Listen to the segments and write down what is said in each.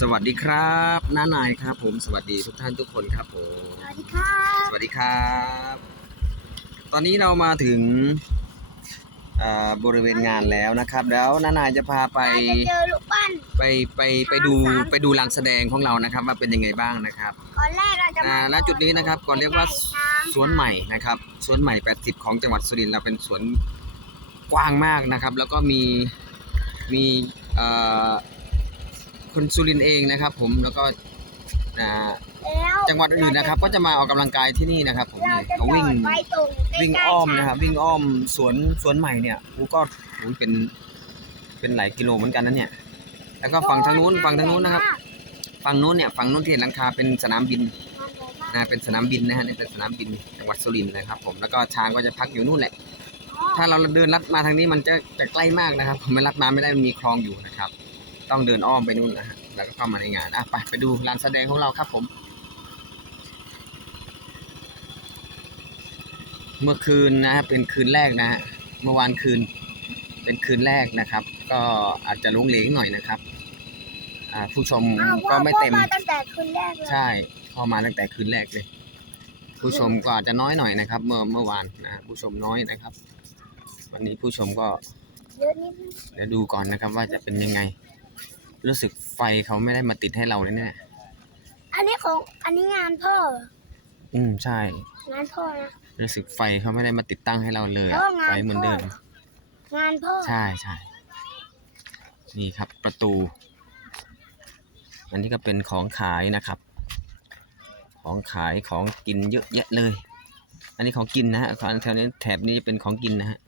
สวัสดีครับน้านายครับ ผมสวัสดีทุกท่านทุกคนครับผมสวัสดีครับสวัสดีครับ ตอนนี้เรามาถึงเอ่อบริเวณงานแล้วนะครับ แล้วน้านายจะพาไปเราจะเจอลูกปั้นไปไปไปดูไปดูลานแสดงของเรานะครับ ว่าเป็นยังไงบ้างนะครับตอนแรกเราจะอ่ามาณจุดนี้นะครับก่อนเรียกว่าสวนใหม่นะครับสวนใหม่ 80 ของจังหวัดสุรินทร์เราเป็นสวนกว้างมากนะครับ แล้วก็มีมีเอ่อ คนสุรินทร์เองนะครับ ผมแล้วก็อ่าแล้วจังหวัดอื่นนะครับ ก็จะมาออกกำลังกายที่นี่นะครับ ผมเรานี่จะเขาจอวิ่งดไว้ตรงใกล้ๆวิ่งอ้อมนะครับช้างวิ่งอ้อมสวนสวนใหม่เนี่ยกูก็โอ้ยเป็นเป็นหลายกิโลเหมือนกันนะเนี่ย แล้วก็ฝั่งทางนู้นฝั่งทางนู้นนะครับ ฝั่งนู้นเนี่ยฝั่งนู้นที่เห็นหลังคาเป็นสนามบิน นะเป็นสนามบินนะฮะนี่เป็นสนามบินจังหวัดสุรินทร์นะครับผมแล้วก็ช้างก็จะพักอยู่นู่นแหละ ถ้าเราเดินลัดมาทางนี้มันจะจะใกล้มากนะครับผมไม่ลัดมาไม่ได้มันมีคลองอยู่นะครับ ต้องเดินอ้อมไปนู่นนะฮะแล้วก็เข้ามาในงานอะไปไปดูลานแสดงของเราครับผม เมื่อคืนนะครับเป็นคืนแรกนะฮะเมื่อวานคืนเป็นคืนแรกนะครับ ก็อาจจะลุงเหลงหน่อยนะครับอ่าผู้ชมอ้าวก็ไม่เต็มพ่อตั้งแต่คืนแรกเลยใช่เข้ามาตั้งแต่คืนแรกเลย ผู้ชมก็อาจจะน้อยหน่อยนะครับ เมื่อเมื่อวานนะผู้ชมน้อยนะครับ วันนี้ผู้ชมก็เยอะนิดนึงเดี๋ยวดูก่อนนะครับว่าจะเป็นยังไง รู้สึกไฟเขาไม่ได้มาติดให้เราเลยเนี่ยอันนี้ของอันนี้งานพ่อ อืมใช่ งานพ่อนะ รู้สึกไฟเขาไม่ได้มาติดตั้งให้เราเลยแล้วอะงาน ไฟเหมือนเดิมพ่องานพ่อ ใช่ใช่ นี่ครับประตู อันนี้ก็เป็นของขายนะครับ ของขายของกินเยอะแยะเลย อันนี้ของกินนะฮะแถวนี้แถบนี้จะเป็นของกินนะฮะ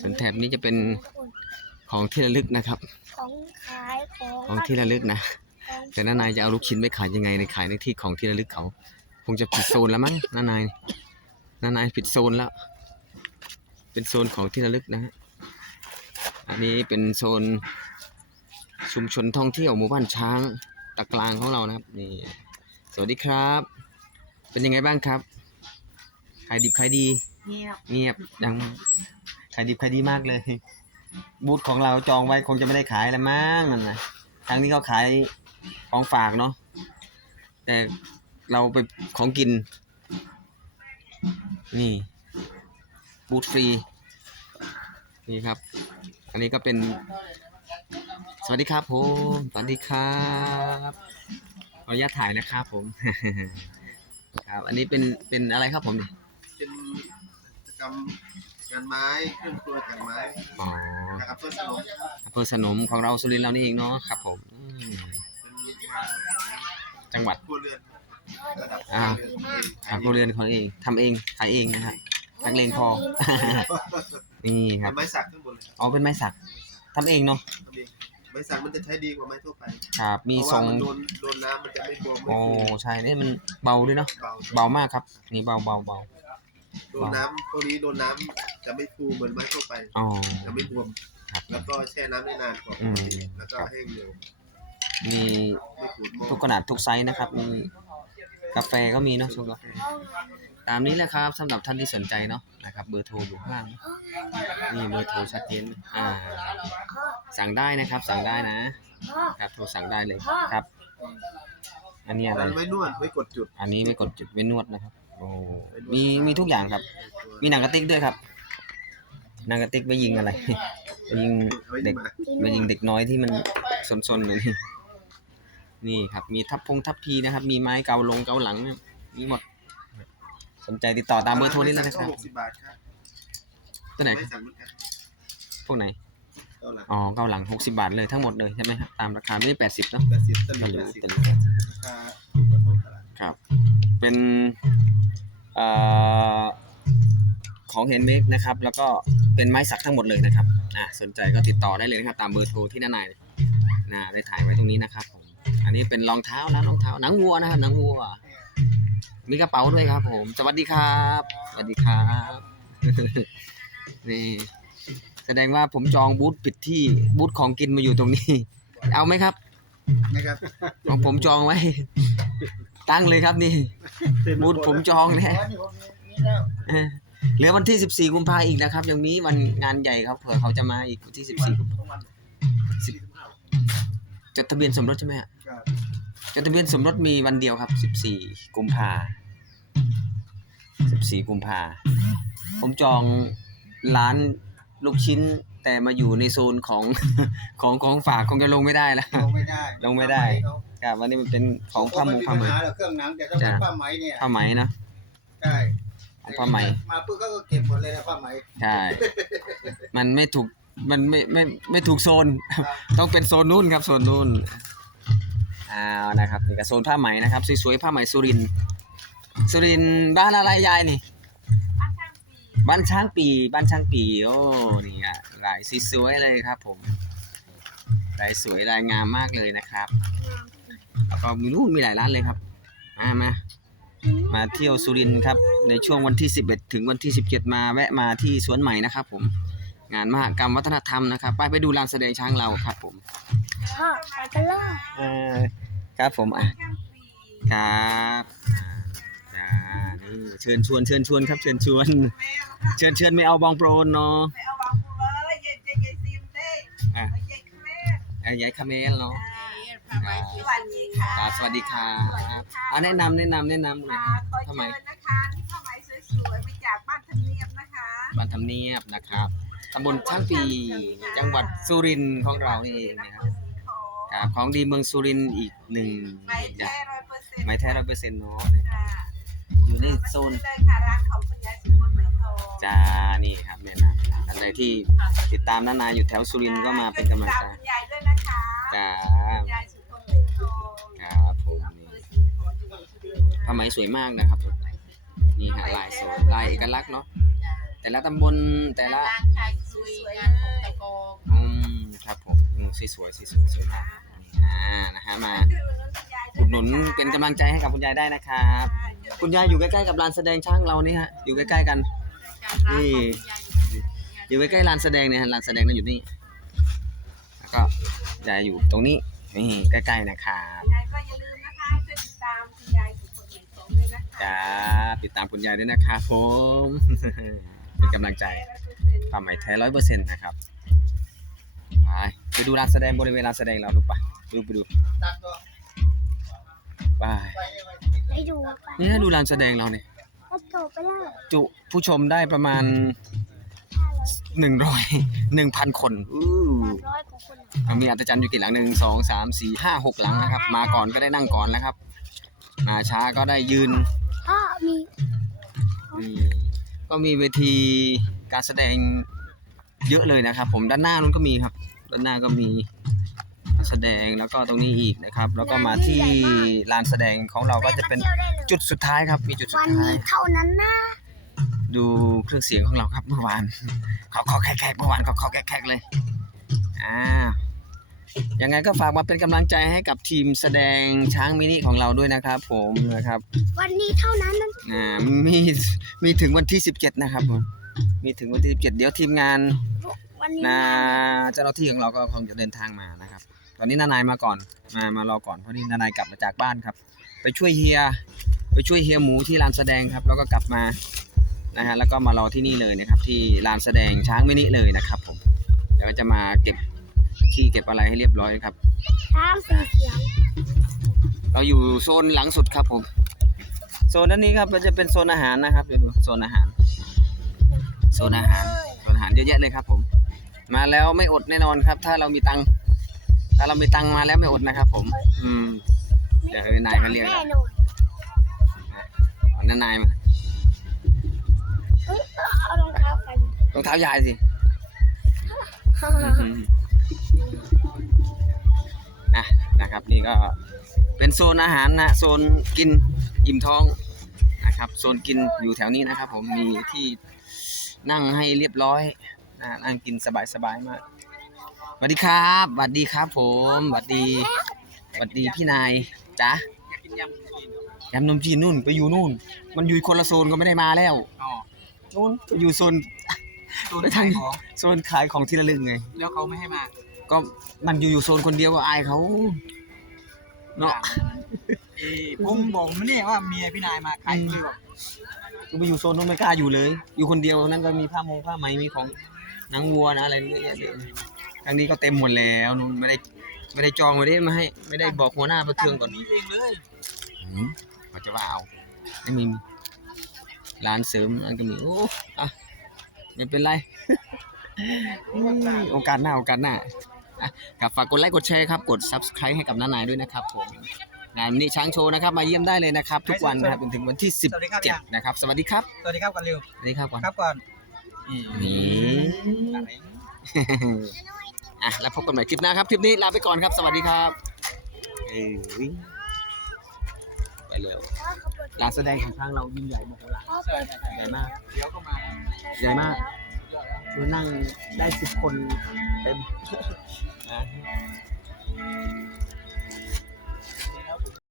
ส่วนแถบนี้จะเป็น ของที่ระลึกนะครับ ของขายของของที่ระลึกนะของแต่น้านายจะเอาลูกชิ้นไปขายยังไงในขายในที่ของที่ระลึกเขา คงจะผิดโซนแล้วมั้งน้านายน้านายผิดโซนแล้ว เป็นโซนของที่ระลึกนะฮะ อันนี้เป็นโซนชุมชนท่องเที่ยวหมู่บ้านช้างตะกลางของเรานะครับนี่สวัสดีครับ เป็นยังไงบ้างครับขายดิบขายดี เงียบเงียบยังขายดิบขายดีมากเลย บูธของเราจองไว้คงจะไม่ได้ขายแล้วมั้งนั่นนะทางนี้เขาขายของฝากเนาะแต่เราไปของกิน นี่ บูธฟรี นี่ครับ อันนี้ก็เป็น สวัสดีครับผมสวัสดีครับขออนุญาตถ่ายนะครับผม ครับ อันนี้เป็นเป็นอะไรครับผมเนี่ยเป็นกิจกรรมงานไม้เครื่องครัวจากไม้ อ๋อ นะครับเพื่อสนองอำเภอสนมของเราสุรินทร์เรานี่เองเนาะครับผมอืมเป็นงานจังหวัดครัวเรือนระดับอ่าดีมากทำโรงเรือนของเองทำเองขายเองนะครับนักเลงพอ นี่คเป็รับนไม้สักทั้งหมดเลยครับอ๋อเป็นไม้สักทำเองเนาะทำเองไม้สักมันจะใช้ดีกว่าไม้ทั่วไปครับ มีเพราะทรว่างมันโดนโดนน้ำมันจะไม่บวมไม่โอ้ฟูใช่นี่มันเบาด้วยเนาะเบาเบามากครับ นี่เบาเบาเบาโดนน้ำพวกนี้โดนน้ำจะไม่ฟูเหมือนไม้ทั่วไป อ๋อจะไม่บวมครับ แล้วก็แช่น้ำได้นานกว่าปอืกมติแล้วก็แห้งเร็วมีไม่ขูดโมทุกขนาดทุกไซส์นะครับ มีกาแฟก็มีเนาะชุกกาแฟตามนี้แหละครับสำหรับท่านที่สนใจเนาะนะครับ เบอร์โทรอยู่ข้างล่างนี่เบอร์โทรชัดเจนอ่า สั่งได้นะครับ สั่งได้นะพ่อครับโทรสั่งได้เลยครับ อันนี้อะไร มันไว้นวดไว้กดจุดอันนี้ไม่กดจุดไว้นวดนะครับ โอ้ มีมีทุกอย่างครับ มีหนังกระติกด้วยครับ หนังกระติกไปยิงอะไรไป ยิงเอาไว้เด็กหมาไปยิงเด็กน้อยที่มันซนๆเลยนี่นี่ครับ มีทับพงทับพีนะครับ มีไม้เกาลงเกาหลังนะครับมีหมด สนใจติดต่อตามเบอร์โทรนี้เลยนะครับหกสิบบาทครับตัวไหนไม่สั่งเหมือนกันพวกไหนเท่าไหร่อ๋อเกาหลังหกสิบาทเลยทั้งหมดเลยใช่ไหมครับตามราคาไม่ได้แปดสิบเนาะแปดสิบตตะลิลุแปดสิบตะราลุคาถูกกว่าท้องตลาดครับ เป็นเอ่อของเฮนเมกนะครับ แล้วก็ เป็นไม้สักทั้งหมดเลยนะครับอ่าสนใจก็ติดต่อได้เลยนะครับ ตามเบอร์โทรที่หน้านายนะได้ถ่ายไว้ตรงนี้นะครับผมอันนี้เป็นรองเท้านะรองเท้าหนังวัวนะครับหนังวัว มีกระเป๋าด้วยครับ ผม สวัสดีครับสวัสดีครับนี่แสดงว่าผมจองบูธผิดที่บูธของกินมาอยู่ตรงนี้ เอาไหมครับนะครับของผมจองไว้ ตั้งเลยครับนี่บูธผมจองแล้ว เออเหลือวันที่ 14 กุมภาอีกนะครับ ยังมีวันงานใหญ่ครับเผื่อเขาจะมาอีกวันที่ 14กุมภาจดทะเบียนสมรสใช่ไหมฮะครับจดทะเบียนสมรสมีวันเดียวครับ 14 กุมภา14 กุมภาผมจองร้านลูกชิ้นแต่มาอยู่ในโซนของของของฝากคงจะลงไม่ได้แล้ว ลงไม่ได้ลงไม่ได้ครับวันนี้มันเป็นของผ้ามุงผ้าไหมไปัญหาหรอกเครื่องหนังแต่ถ้าเป็นผ้าไหมเนี่ยผ้าไหมนะใช่ ผ้าไหม มาปุ๊บเขาก็เก็บหมดเลยนะผ้าไหมใช่ มันไม่ถูก มันไม่ไม่ไม่ถูกโซน ต้องเป็นโซนนู่นครับโซนนู่นอ้าวนะครับนี่ก็โซนผ้าไหมนะครับสวยๆผ้าไหมสุรินทร์สุรินทร์บ้านอะไรยายนี่ บ้านช้างปี บ้านช้างปี โอ้ นี่อะลายสวยๆเลยครับผมลายสวยลายงามมากเลยนะครับแล้วก็มีนู่นมีหลายร้านเลยครับมามา มาเที่ยวสุรินทร์ครับ ในช่วงวันที่ 11 ถึงวันที่ 17 มาแวะมาที่สวนใหม่นะครับผมงานมหกรรมวัฒนธรรมนะครับ ไปไปดูลานแสดงช้างเราครับผมพ่อไปกันเลยเออครับผมอะครับอ่าอ่านี่เชิญชวนเชิญชวนครับเชิญชวน เชิญเชิญไม่เอาบองโปรนเนาะไปเอาบางปูเลยยายยายยายซิมได้อะยายเคลเอ้ยยายคาเมลเนาะ สวัสดีค่ะครับสวัสดีครับเอาแนะนำแนะนำแนะนำหน่อยค่ะขอทำไมเชิญนะคะนี่ผ้าไหมสวยๆมาจากบ้านทำเนียบนะคะบ้านทำเนียบนะครับตำบลช่างปีจังหวัดสุรินทร์ของเรานี่เองนะครับครับของดีเมืองสุรินทร์อีกหนึ่งไม่อย่าแท้งร้อยเปอร์เซ็นต์ไม้แท้ร้อยเปอร์เซ็นต์เนาะค่ะอยู่ในโซน มาซื้อเลยค่ะร้านของคุณยายสุพลไหมทองจ้านี่ครับแนะนำท่านใดที่ติดตามน้านายอยู่แถวสุรินทร์ก็มาเป็นกำลังใจติดตามคุณยายด้วยนะคะจ้า ผ้าไหมสวยมากนะครับนี่ฮะลายสวยลายเอกลักษณ์เนาะแต่ละตำบลแต่ละร้านชายซุยงานของตะโกงอืมครับผมอืมสวยสวยสวยสวยสวยมากอ่านะฮะมาอุดหนุนเป็นกำลังใจให้กับคุณยายได้นะครับ คุณยายอยู่ใกล้ๆกับลานแสดงช่างเรานี่ฮะอยู่ใกล้ๆกันนี่อยู่ใกล้ๆลานแสดงเนี่ยฮะลานแสดงเราอยู่นี่แล้วก็ยายอยู่ตรงนี้นี่ใกล้ๆนะครับ จ้าติดตามคุณยายด้วยนะครับผมเป็นกำลังใจทำใหม่แท้ร้อยเปอร์เซ็นต์นะครับไปไปดูลานแสดงบริเวณลานแสดงเราดูปะดูไปดูตัดก็ไปไปได้ไว้ไปดูไปนี่ดูลานแสดงเราเนี่ยแล้วจบไปแล้วจุผู้ชมได้ประมาณหนึ่งร้อยหนึ่งพันคนอู้ร้อยกว่าคนอะมีอัตจันทร์อยู่กี่หลังหนึ่งสองสามสี่ห้าหกหลังนะครับ มาก่อนก็ได้นั่งก่อนแล้วครับ มาช้าก็ได้ยืน พ่อมีนี่ก็มีเวทีการแสดงเยอะเลยนะครับ ผมด้านหน้านู้นก็มีครับ ด้านหน้าก็มีการแสดงแล้วก็ตรงนี้อีกนะครับ แล้วก็มาที่ลานแสดงของเราก็จะเป็นแม่มาที่ยวได้เลยจุดสุดท้ายครับ มีจุดสุดวันท้านี้ย เท่านั้นนะดูเครื่องเสียงของเราครับเมื่อวาน เขาขอแขกๆเมื่อวานเขาขอแขกๆเลยอ่า ยังไงก็ฝากมาเป็นกำลังใจให้กับทีมแสดงช้างมินิของเราด้วยนะครับ ผมนะครับวันนี้เท่านั้นนะอ่ามีมีถึงวันที่ 17 นะครับผมมีถึงวันที่ 17 เดี๋ยวทีมงานวันนี้นะงานเจ้าหน้าที่ของเราก็คงจะเดินทางมานะครับ ตอนนี้นานายมาก่อนมามารอก่อนเพราะนี่นานายกลับมาจากบ้านครับ ไปช่วยเฮียไปช่วยเฮียหมูที่ลานแสดงครับ แล้วก็กลับมานะฮะแล้วก็มารอที่นี่เลยนะครับ ที่ลานแสดงช้างมินิเลยนะครับผมเดี๋ยวจะมาเก็บ ขี้เก็บอะไรให้เรียบร้อยครับช้างสีเขียวเราอยู่โซนหลังสุดครับผม โซนด้านนี้ครับมันจะเป็นโซนอาหารนะครับเดี๋ยวดูโซนอาหาร โซนอาหาร โซนอาหารเยอะแยะเลยครับผม มาแล้วไม่อดแน่นอนครับ ถ้าเรามีตังค์ถ้าเรามีตังค์มาแล้วไม่อดนะครับ ผม อืม เดี๋ยวให้นายมาเรียกแน่นอนเอานานายมาเฮ้ยเอารองเท้าไปรองเท้ายายสิ อืม อะนะครับนี่ก็เป็นโซนอาหารนะโซนกินอิ่มท้องนะครับโซนกินอยู่แถวนี้นะครับ ผมมีที่นั่งให้เรียบร้อยนะนั่งกินสบายๆมากสวัสดีครับสวัสดีครับ ผมสวัสดีสวัสดีพี่นายจ๊ะยำนมจีนนู่นไปอยู่นู่น มันอยู่คนละโซนก็ไม่ได้มาแล้วนู่นไปอยู่โซนตัวขายของโซนขายของที่ระลึกไง แล้วเขาไม่ให้มา ก็มันอยู่อยู่โซนคนเดียวก็อายเขาเนาะเอ้ผมบอกมันเนี่ยว่าเมียพี่นายมาขายที่บอกก็ไปอยู่โซนนู้นไม่กล้าอยู่เลย อยู่คนเดียวนั้นก็มีผ้ามงผ้าไหมมีของหนังวัวนะอะไรเยอะแยะเลยทางนี้ก็เต็มหมดแล้วนู้นไม่ได้ไม่ได้จองไว้ดิมาให้ไม่ได้บอกหัวหน้าประเทืองก่อนนี้เองเลยอืมเขาจะว่าเอาไม่มีร้านเสริมอันก็มีโอ้อะไม่เป็นไรอืมโอกาสหน้าโอกาสหน้า อะครับฝากกดไลค์กดแชร์ครับกด subscribe ให้กับน้านายด้วยนะครับผมงานมินิช้างโชว์นะครับมาเยี่ยมได้เลยนะครับ ทุกวันนะครับจนถึงวันที่17 นะครับ สวัสดีครับสวัสดีครับกันเร็วสวัสดีครับก่อนครับก่อนนี่นี่ อะแล้วพบกันใหม่คลิปหน้าครับ คลิปนี้ลาไปก่อนครับ สวัสดีครับเอ้ยไปเร็วพ่อเขาเปิดการแสดงของทางเรายิ่งใหญ่มากพ่อเปิดใหญ่มากเดี๋ยวก็มา ใหญ่มาก เรานั่งได้สิบคนเต็มนะ